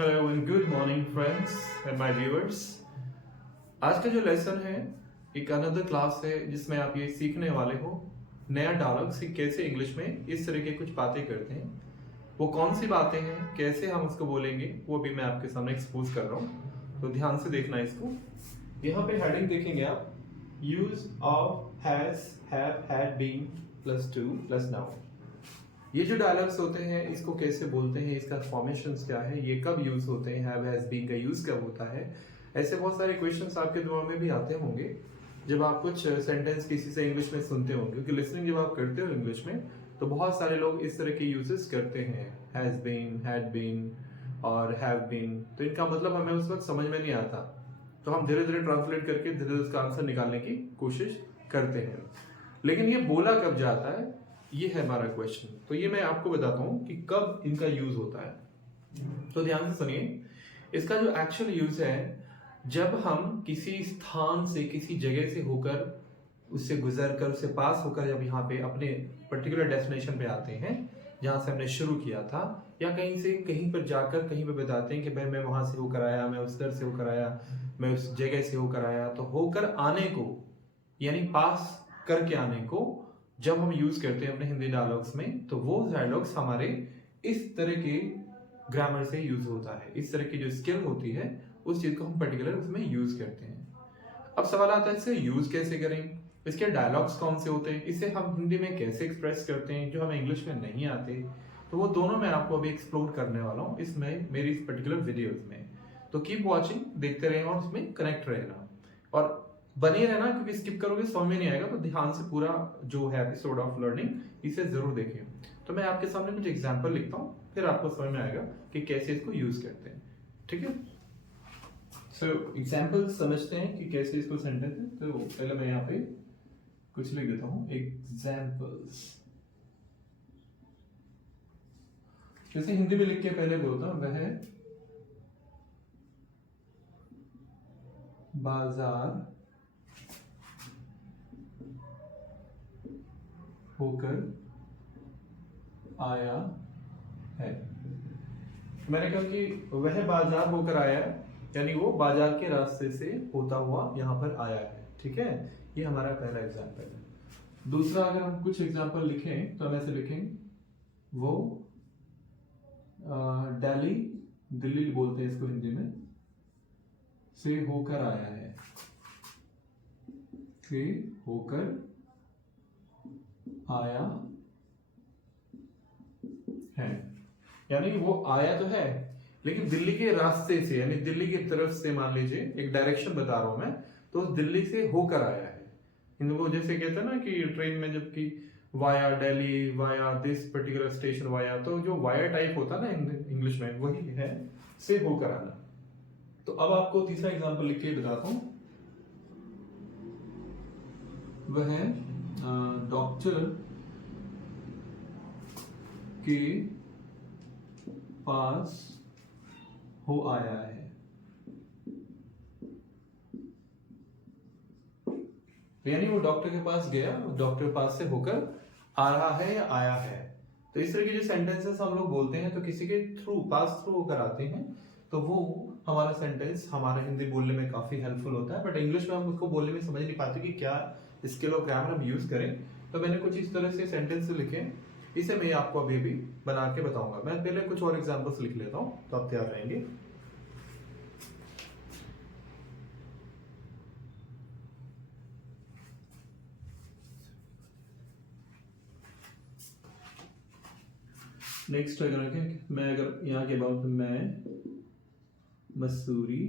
Hello and good morning friends and my viewers. आज का जो लेसन है एक अनदर क्लास है जिसमें आप ये सीखने वाले हो नया डायलॉग कि कैसे इंग्लिश में इस तरह के कुछ बातें करते हैं। वो कौन सी बातें हैं, कैसे हम उसको बोलेंगे, वो भी मैं आपके सामने एक्सपोज कर रहा हूँ, तो ध्यान से देखना इसको। यहाँ पे हेडिंग देखेंगे आप, use of has, have, had, been plus to plus noun. ये जो डायलॉग्स होते हैं इसको कैसे बोलते हैं, इसका फॉर्मेशंस क्या है, ये कब यूज होते हैं, हैव हैज बीन का यूज कब होता है। ऐसे बहुत सारे क्वेश्चंस आपके दिमाग में भी आते होंगे जब आप कुछ सेंटेंस किसी से इंग्लिश में सुनते होंगे, क्योंकि लिसनिंग जब आप करते हो इंग्लिश में तो बहुत सारे लोग इस तरह के यूजेस करते हैं, हैज बीन, हैड बीन और हैव बीन। तो इनका मतलब हमें उस वक्त समझ में नहीं आता, तो हम धीरे धीरे ट्रांसलेट करके धीरे धीरे उसका आंसर निकालने की कोशिश करते हैं। लेकिन ये बोला कब जाता है, ये है हमारा क्वेश्चन। तो ये मैं आपको बताता हूं कि कब इनका यूज होता है। तो ध्यान से सुनिए, इसका जो एक्चुअल यूज है, जब हम किसी स्थान से, किसी जगह से होकर, उससे गुजर कर, उससे पास होकर जब यहाँ पे अपने पर्टिकुलर डेस्टिनेशन पे आते हैं जहां से हमने शुरू किया था, या कहीं से कहीं पर जाकर कहीं पे बताते हैं कि भाई मैं वहां से होकर आया, मैं उस दर से होकर आया, मैं उस जगह से होकर आया। तो होकर आने को यानी पास करके आने को जब हम यूज करते हैं अपने हिंदी डायलॉग्स में, तो वो डायलॉग्स हमारे इस तरह के ग्रामर से यूज होता है। इस तरह की जो स्किल होती है उस चीज को हम पर्टिकुलर उसमें यूज करते हैं। अब सवाल आता है इसे यूज कैसे करें, इसके डायलॉग्स कौन से होते हैं, इसे हम हिंदी में कैसे एक्सप्रेस करते हैं जो हमें इंग्लिश में नहीं आते। तो वो दोनों मैं आपको अभी एक्सप्लोर करने वाला हूँ इसमें, मेरी इस पर्टिकुलर वीडियोज में। तो कीप वॉचिंग, देखते रहें और उसमें कनेक्ट रहना और बने रहना, क्योंकि स्किप करोगे समझ में नहीं आएगा। तो ध्यान से पूरा जो है एपिसोड ऑफ लर्निंग इसे जरूर देखें। तो मैं आपके सामने कुछ एग्जांपल लिखता हूँ, फिर आपको समझ में आएगा कि कैसे इसको यूज करते हैं। ठीक है, सो एग्जांपल समझते हैं कि कैसे इसको सेंटेंस है। तो पहले मैं यहाँ पे कुछ लिख देता हूँ, एग्जाम्पल्स। जैसे हिंदी में लिख के पहले बोलता हूँ, वह बाजार होकर आया है। मैंने कहा कि वह बाजार होकर आया है, यानी वो बाजार के रास्ते से होता हुआ यहाँ पर आया है। ठीक है, ये हमारा पहला एग्जाम्पल है। दूसरा, अगर हम कुछ एग्जाम्पल लिखें तो हम ऐसे लिखेंगे, वो दिल्ली, दिल्ली बोलते हैं इसको हिंदी में, से होकर आया है, से होकर आया है। यानी वो आया तो है लेकिन दिल्ली के रास्ते से, यानी दिल्ली की तरफ से, मान लीजिए एक डायरेक्शन बता रहा हूं मैं, तो दिल्ली से होकर आया है। इनको जैसे कहते हैं ना कि ट्रेन में जबकि via Delhi, via this particular station, via, तो जो वाया टाइप होता है ना इंग्लिश में, वही है से होकर आना। तो अब आपको तीसरा एग्जांपल लिख के बताता हूं। वह डॉक्टर के पास हो आया है। यानी वो डॉक्टर के पास गया, डॉक्टर के पास से होकर आ रहा है या आया है। तो इस तरह के जो सेंटेंसेस हम लोग बोलते हैं तो किसी के थ्रू, पास थ्रू होकर आते हैं, तो वो हमारा सेंटेंस हमारे हिंदी बोलने में काफी हेल्पफुल होता है। बट इंग्लिश में हम उसको बोलने में समझ नहीं पाते कि क्या स्किल और ग्रामर हम यूज करें। तो मैंने कुछ इस तरह से सेंटेंस लिखे, इसे मैं आपको अभी भी बना के बताऊंगा। मैं पहले कुछ और एग्जांपल्स लिख लेता हूं तो आप तैयार रहेंगे। नेक्स्ट अगर मैं, अगर यहाँ के बाद मैं मसूरी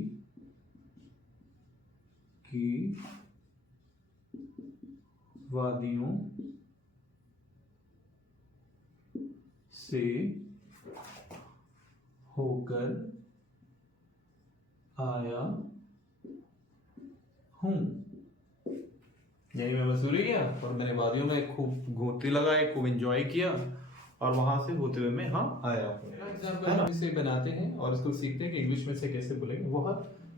की वादियों से होकर आया हूं, यानी मैं मसूरी गया और मैंने वादियों में खूब घूमते लगाए, खूब एंजॉय किया और वहां से होते हुए मैं यहाँ आया हूँ। एग्जाम्पल इसे बनाते हैं और इसको सीखते हैं कि इंग्लिश में से कैसे बोलेंगे। वह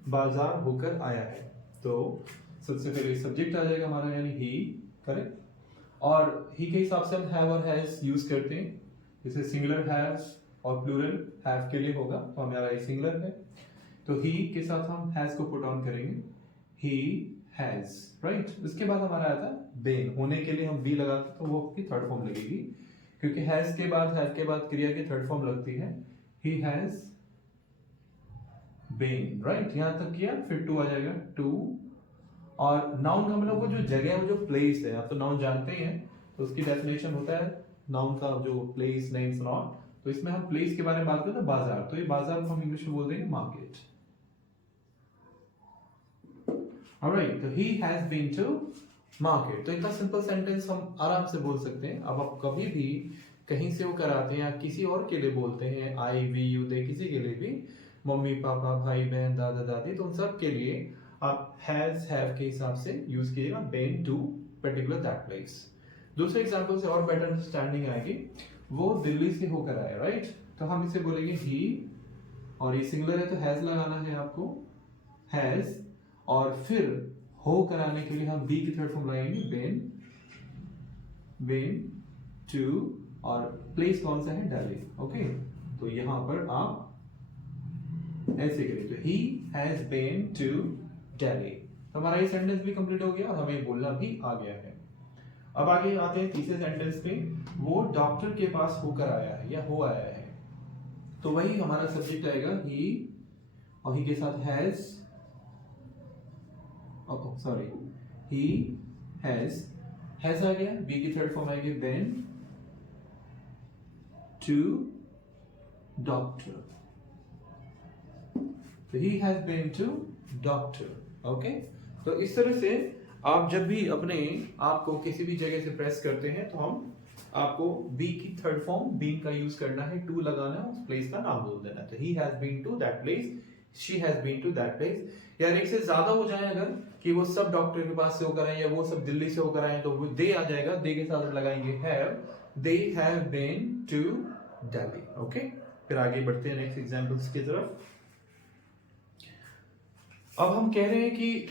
बाजार होकर आया है, तो सबसे पहले सब्जेक्ट आ जाएगा हमारा, यानी ही, करेक्ट। और ही के हिसाब से हम हैव और हैज यूज करते हैं। जैसे सिंगुलर हैज और प्लूरल हैव के लिए होगा, तो हमारा ये सिंगुलर है, तो ही के साथ हम हैज को पुट ऑन करेंगे, ही हैज, राइट। उसके बाद हमारा आता है बीन, होने के लिए हम बी लगाते तो वो की थर्ड फॉर्म लगेगी, क्योंकि हैज के बाद क्रिया की थर्ड फॉर्म लगती है, ही हैज बीन, राइट। यहां तक किया, फिर टू आ जाएगा, टू। और नाउन का मतलब वो जो जगह है, वो जो प्लेस है, आप तो नाउन जानते ही हैं, तो उसकी डेफिनेशन होता है नाउन का जो प्लेस, नेम्स एंड ऑल। तो इसमें हम प्लेस के बारे में बात करते हैं, बाजार, तो ये बाजार को हम इंग्लिश में बोल देंगे मार्केट। ऑलराइट, तो he has been to market. तो इतना सिंपल सेंटेंस हम आराम से बोल सकते हैं। अब आप कभी भी कहीं से वो कराते हैं या किसी और के लिए बोलते हैं, आई, वी, यू, दे, किसी के लिए भी, मम्मी पापा, भाई बहन, दादा दादी, तो उन सब के लिए आप हैज, हैव के हिसाब से यूज कीजिएगा, been to particular that place. दूसरे एग्जांपल से और बेटर अंडरस्टैंडिंग आएगी, वो दिल्ली से होकर आया, राइट। तो हम इसे बोलेंगे ही, और ये सिंगुलर है तो हैज लगाना है आपको, हैज, और फिर हो कराने के लिए हम बी की थर्ड फॉर्म लगाएंगे, बीन टू, और प्लेस कौन सा है, दिल्ली, ओके। तो यहां पर आप ऐसे करें, तो he has been to Delhi. तो हमारा ये सेंटेंस भी कंप्लीट हो गया और हमें बोलना भी आ गया है। अब आगे आते हैं तीसरे सेंटेंस पे, वो डॉक्टर के पास होकर आया है या हो आया है, तो वही हमारा सब्जेक्ट आएगा ही, और ही के साथ हैज, सॉरी, ही हैज आ गया, बी की थर्ड फॉर्म आएगी बीन टू डॉक्टर, तो he has been to doctor, okay. तो इस तरह से आप जब भी अपने आप को किसी भी जगह से प्रेस करते हैं, तो हम आपको बी की थर्ड फॉर्म बीन का यूज करना है, टू लगाना है, उस प्लेस का नाम बोल देना है। तो he has been to that place, she has been to that place. यार एक से ज्यादा हो जाए अगर कि वो सब डॉक्टर के पास से होकर आए या वो सब दिल्ली से होकर आए, तो वो दे आ जाएगा, दे के साथ लगाएंगे have, they have been to Delhi, okay. फिर आगे बढ़ते हैं नेक्स्ट एग्जांपल्स की तरफ। अब हम कह रहे हैं कि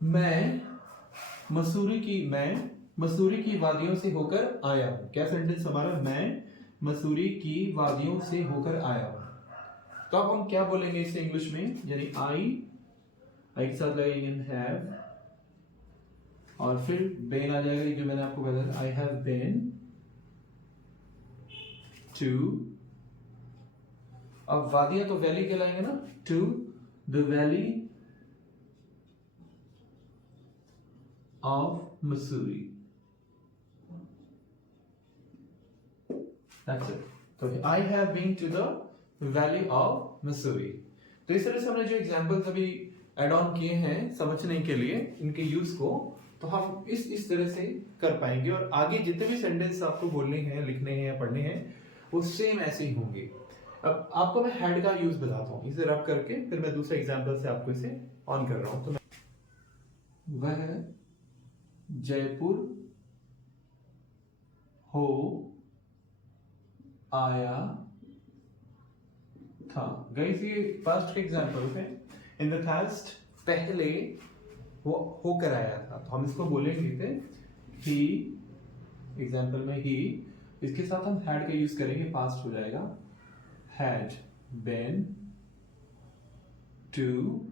मैं मसूरी की वादियों से होकर आया हूं। क्या सेंटेंस हमारा, मैं मसूरी की वादियों से होकर आया हूं। तो अब हम क्या बोलेंगे इसे इंग्लिश में, यानी आई के साथ लगेंगे हैव, और फिर बेन आ जाएगा, जो मैंने आपको बताया, आई हैव बीन टू। अब वादियां तो वैली कहलाएंगे ना, to the valley of Missouri. That's it. तो I have been to the valley of Missouri. तो इस तरह से हमने जो एग्जाम्पल्स अभी एड ऑन किए हैं समझने के लिए इनके यूज को, तो हम इस तरह से कर पाएंगे, और आगे जितने भी सेंटेंस आपको बोलने हैं, लिखने हैं या पढ़ने हैं, वो सेम ऐसे ही होंगे। अब आपको मैं हेड का यूज बताता हूँ, इसे रब करके फिर मैं दूसरे एग्जाम्पल से आपको इसे ऑन कर रहा हूँ। तो वह जयपुर हो आया था। गाइस ये पास्ट के एग्जांपल्स हैं। इन द पास्ट पहले वो होकर आया था, तो हम इसको बोलेंगे थे ही, एग्जांपल में ही, इसके साथ हम हैड का यूज करेंगे, पास्ट हो जाएगा, had been to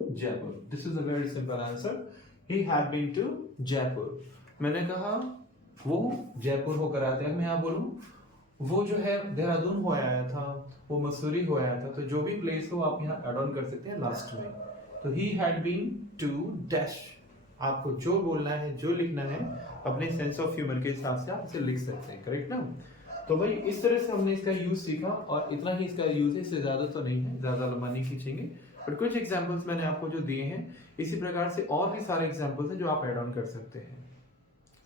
Jaipur. This is a very simple answer, he had been to Jaipur. मैंने कहा वो जयपुर होकर आते हैं, मैं यहां बोलूं वो जो है देहरादून हो आया था, वो मसूरी हो आया था, तो जो भी प्लेस हो आप यहाँ एड ऑन कर सकते हैं लास्ट में। तो he had been to dash, आपको जो बोलना है, जो लिखना है, अपने सेंस ऑफ ह्यूमर के हिसाब से आप इसे लिख सकते हैं, करेक्ट ना। तो भाई इस तरह से हमने इसका यूज सीखा, और इतना ही इसका यूज है, इससे ज्यादा तो नहीं है, ज्यादा लंबा नहीं खींचेंगे, बट कुछ एग्जांपल्स मैंने आपको जो दिए हैं, इसी प्रकार से और भी सारे एग्जांपल्स हैं जो आप ऐड ऑन कर सकते हैं।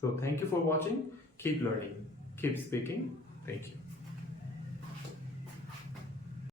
So thank you for watching, keep learning, keep speaking, thank you.